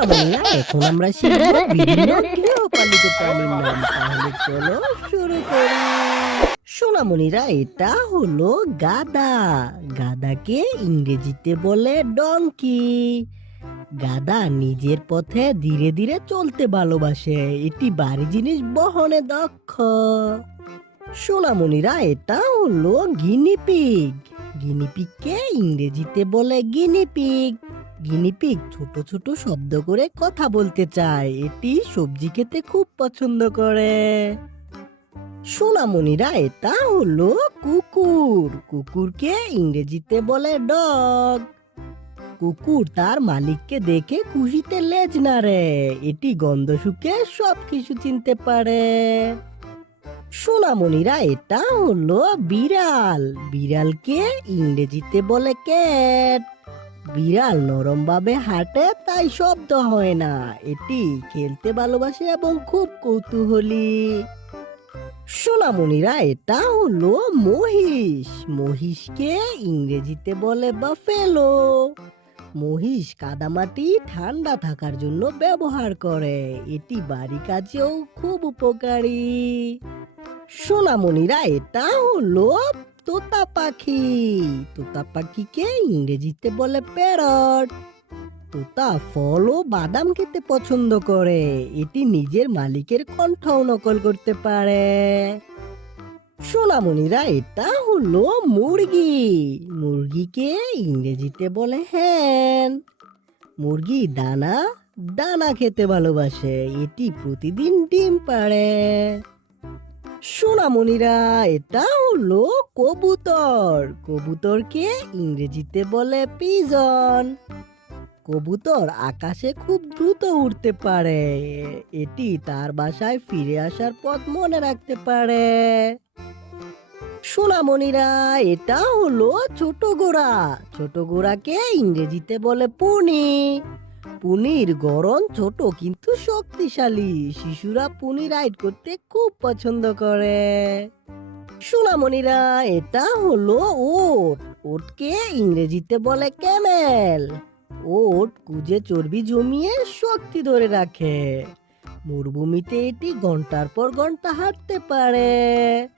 সোনামণিরা, এখন আমরা শিখব বিভিন্ন গৃহপালিত প্রাণীর নাম। তাহলে চলো শুরু করি। সোনামণিরা, এটা হলো গাধা। গাধাকে ইংরেজিতে বলে ডঙ্কি। গাধা নিজের পথে ধীরে ধীরে চলতে ভালোবাসে। এটি ভারী জিনিস বহনে দক্ষ। সোনামণিরা, এটা হলো গিনিপিগ। গিনিপিগকে ইংরেজিতে বলে গিনিপিগ। গিনিপিগ ছোট ছোট শব্দ করে কথা বলতে চায়। এটি সবজি খেতে খুব পছন্দ করে। সোনামণিরা, এটা হলো কুকুর। কুকুরকে ইংরেজিতে বলে ডগ। কুকুর তার মালিককে দেখে খুশিতে লেজ নাড়ে। এটি গন্ধ শুকে সবকিছু চিনতে পারে। সোনামণিরা, এটা হলো বিড়াল। বিড়ালকে ইংরেজিতে বলে ক্যাট। বিড়াল নরম ভাবে হাঁটে, তাই শব্দ হয় না। এটি খেলতে ভালোবাসে এবং খুব কৌতূহলী। সোনামণিরা, এটা হলো মহিষ। মহিষকে ইংরেজিতে বলে বাফেলো। মহিষ কাদামাটি ঠান্ডা থাকার জন্য ব্যবহার করে। এটি বাড়ি কাজেও খুব উপকারী। সোনামণিরা, এটা হলো তোতা পাখি। তোতা পাখিকে ইংরেজিতে বলে প্যারট। তোতা ফল ও বাদাম খেতে পছন্দ করে। এটি নিজের মালিকের কণ্ঠও নকল করতে পারে। সোনামণিরা, এটা হলো মুরগি। মুরগিকে ইংরেজিতে বলে হ্যান। মুরগি দানা দানা খেতে ভালোবাসে। এটি প্রতিদিন ডিম পাড়ে। সোনামণিরা, এটা হলো কবুতর। কবুতরকে ইংরেজিতে বলে পিজন। কবুতর আকাশে খুব দ্রুত উড়তে পারে। এটি তার বাসায় ফিরে আসার পথ মনে রাখতে পারে। সোনামণিরা, এটা হলো ছোট ঘোড়া। ছোট ঘোড়াকে ইংরেজিতে বলে পুনি। পুনির গড়ন ছোট কিন্তু শক্তিশালী। শিশুরা পুনি রাইড করতে খুব পছন্দ করে। সোনামণিরা, এটা হলো ওট। ওটকে ইংরেজিতে বলে ক্যামেল। ওট কুজে চর্বি জমিয়ে শক্তি ধরে রাখে। মরুভূমিতে এটি ঘন্টার পর ঘন্টা হাঁটতে পারে।